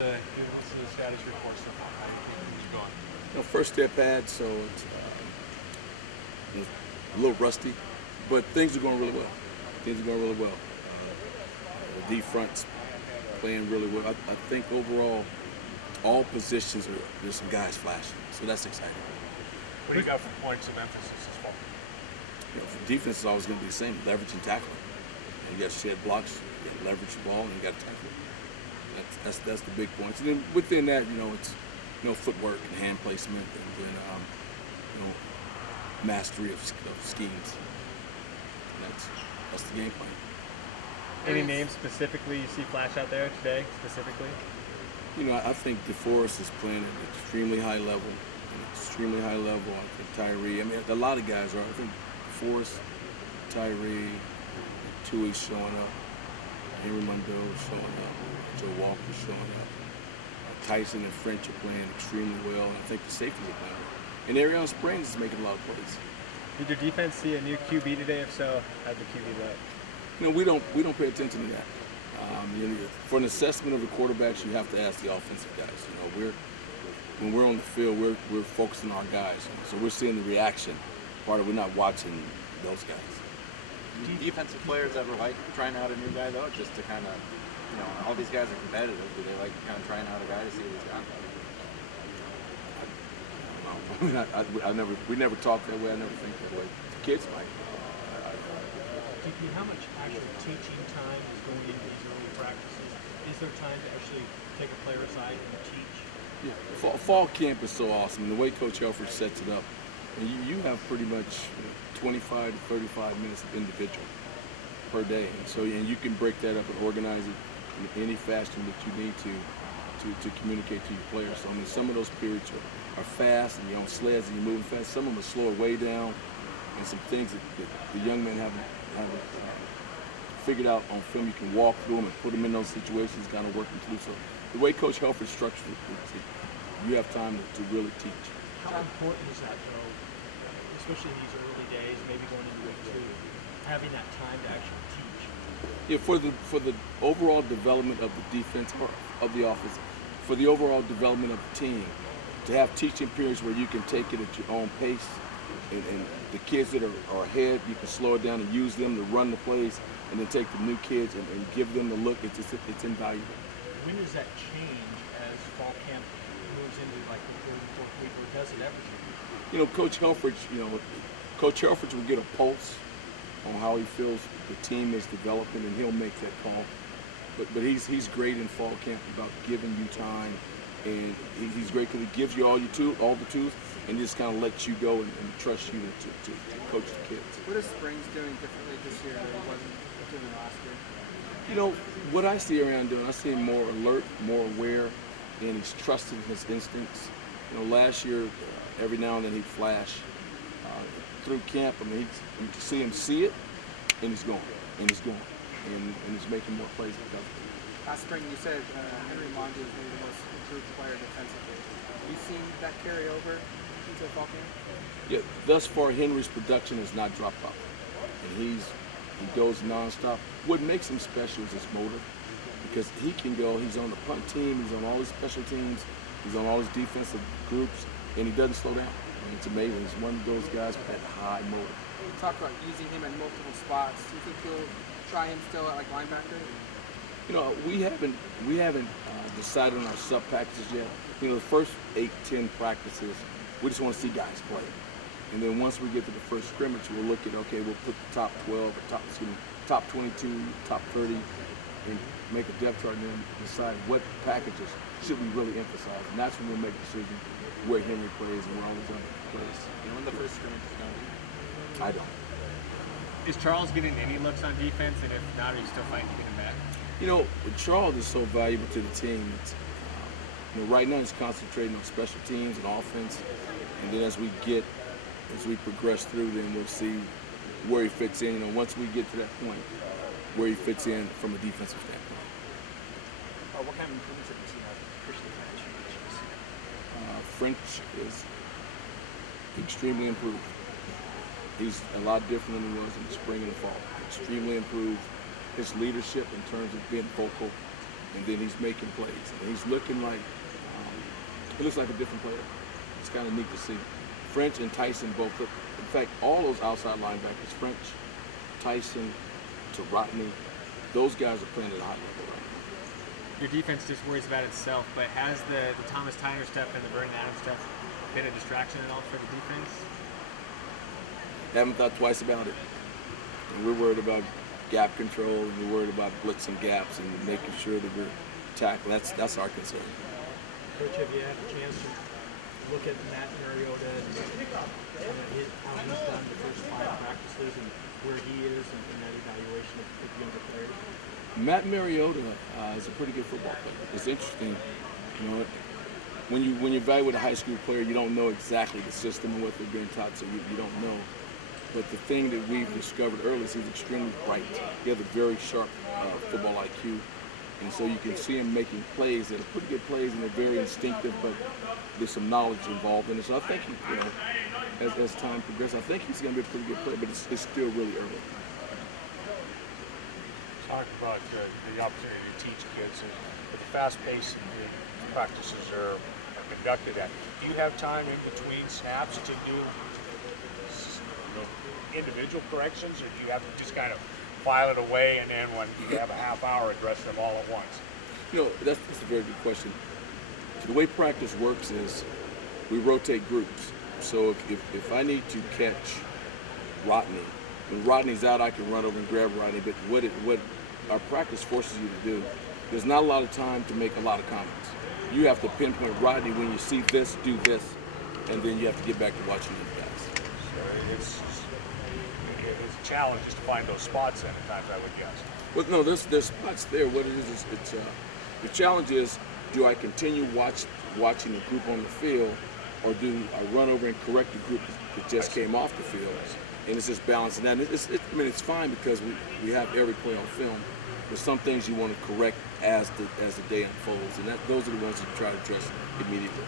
What's the status report so far? How do you think things are going? First step pad, so it's a little rusty, but things are going really well. Things are going really well. The D front's playing really well. I think overall, all positions there's some guys flashing, so that's exciting. What do you got for points of emphasis this fall? For defense, is always going to be the same: leverage and tackling. And you got to shed blocks, you got to leverage the ball, and you got to tackle. That's the big points. And then within that, it's footwork and hand placement, and then mastery of schemes. And that's the game plan. Any names specifically you see flash out there today, specifically? I think DeForest is playing at an extremely high level. I think Tyree. I mean, a lot of guys are. I think DeForest, Tyree, Tui showing up, Henry Mondo showing up, Joe Walker showing up. Tyson and French are playing extremely well, and I think the safeties are playing well. And Ariana Springs is making a lot of plays. Did your defense see a new QB today? If so, how'd the QB look? We don't pay attention to that. For an assessment of the quarterbacks, you have to ask the offensive guys. When we're on the field, we're focusing on our guys. So we're seeing the reaction. Part of we're not watching those guys. Do defensive players ever like trying out a new guy though, just to kind of, all these guys are competitive. Do they like kind of trying out a guy to see what he's got? We never talk that way. I never think that way. The kids might. DP, how much actual teaching time is going into these early practices? Is there time to actually take a player aside and teach? Yeah, fall camp is so awesome. And the way Coach Helfrich sets it up, and you have pretty much 25 to 35 minutes of individual per day. And you can break that up and organize it in any fashion that you need to communicate to your players. So some of those periods are fast and you're on sleds and you're moving fast. Some of them are slower way down, and some things that the young men haven't figured out on film. You can walk through them and put them in those situations, kind of working through. So the way Coach Helfrich structured it, you have time to really teach. How important is that, though, especially in these early days, maybe going into week 2, having that time to actually teach? Yeah, for the overall development of the defense or of the offense, for the overall development of the team, to have teaching periods where you can take it at your own pace, and the kids that are ahead, you can slow it down and use them to run the plays, and then take the new kids and give them the look. It's invaluable. When does that change as fall camp moves into like the third and fourth week, or does it ever change? Coach Helfrich will get a pulse on how he feels the team is developing, and he'll make that call. But he's great in fall camp about giving you time, and he's great because he gives you all the tools, and just kind of lets you go and trust you to coach the kids. What is Springs doing differently this year that he wasn't doing last year? What I see Ariana doing, I see him more alert, more aware, and he's trusting his instincts. Last year, every now and then he'd flash. Through camp, you can see him see it, and he's going, and he's making more plays because of it. Last spring, you said Henry Mondi was maybe the most improved player defensively. Have you seen that carry over into the fall camp? Yeah, thus far Henry's production has not dropped off, and he goes nonstop. What makes him special is his motor, because he can go. He's on the punt team, he's on all his special teams, he's on all his defensive groups, and he doesn't slow down. It's amazing. He's one of those guys with that high motor. You talked about using him in multiple spots. Do you think you'll try him still at like linebacker? We haven't decided on our sub packages yet. The first 8-10 practices, we just want to see guys play. And then once we get to the first scrimmage, we'll look at, we'll put the top 12, or top 22, top 30, and make a depth chart, and then decide what packages should we really emphasize. And that's when we'll make a decision where Henry plays and where all these other plays. When the first scrimmage is going to be? I don't. Is Charles getting any looks on defense, and if not, are you still fighting to get him back? Charles is so valuable to the team. Right now he's concentrating on special teams and offense, and then as we progress through, then we'll see where he fits in. Once we get to that point, where he fits in from a defensive standpoint. What kind of improvements have you seen out of Christian French? French is extremely improved. He's a lot different than he was in the spring and the fall. Extremely improved. His leadership in terms of being vocal, and then he's making plays. And he's looking like he looks like a different player. It's kind of neat to see. French and Tyson both look. In fact, all those outside linebackers, French, Tyson, to Rodney, those guys are playing at a high level right now. Your defense just worries about itself, but has the Thomas Tyner stuff and the Vernon Adams stuff been a distraction at all for the defense? Haven't thought twice about it. And we're worried about gap control, and we're worried about blitzing gaps and making sure that we're tackling. That's our concern. Coach, have you had a chance to look at Matt Mariota and how he's done the first 5 practices and where he is in that evaluation of younger players? Matt Mariota is a pretty good football player. It's interesting, when you evaluate a high school player, you don't know exactly the system and what they're being taught, so you don't know. But the thing that we've discovered early is he's extremely bright. He has a very sharp football IQ. And so you can see him making plays that are pretty good plays, and they're very instinctive, but there's some knowledge involved in it. So I think, as time progresses, I think he's going to be a pretty good player, but it's still really early. Talk about the opportunity to teach kids and with the fast pace the practices are conducted at. Do you have time in between snaps to do individual corrections, or do you have to just kind of file it away and then when you have a half hour address them all at once? That's a very good question. The way practice works is we rotate groups. So if I need to catch Rodney, when Rodney's out, I can run over and grab Rodney. But what our practice forces you to do, there's not a lot of time to make a lot of comments. You have to pinpoint Rodney when you see this, do this, and then you have to get back to watching these guys. So it's a challenge just to find those spots in at times, I would guess. Well, no, there's spots there. What it is it's the challenge is, do I continue watching the group on the field, or do I run over and correct the group that just came off the field? And it's just balancing that. It's fine because we have every play on film. There's some things you want to correct as the day unfolds, and those are the ones that you try to address immediately.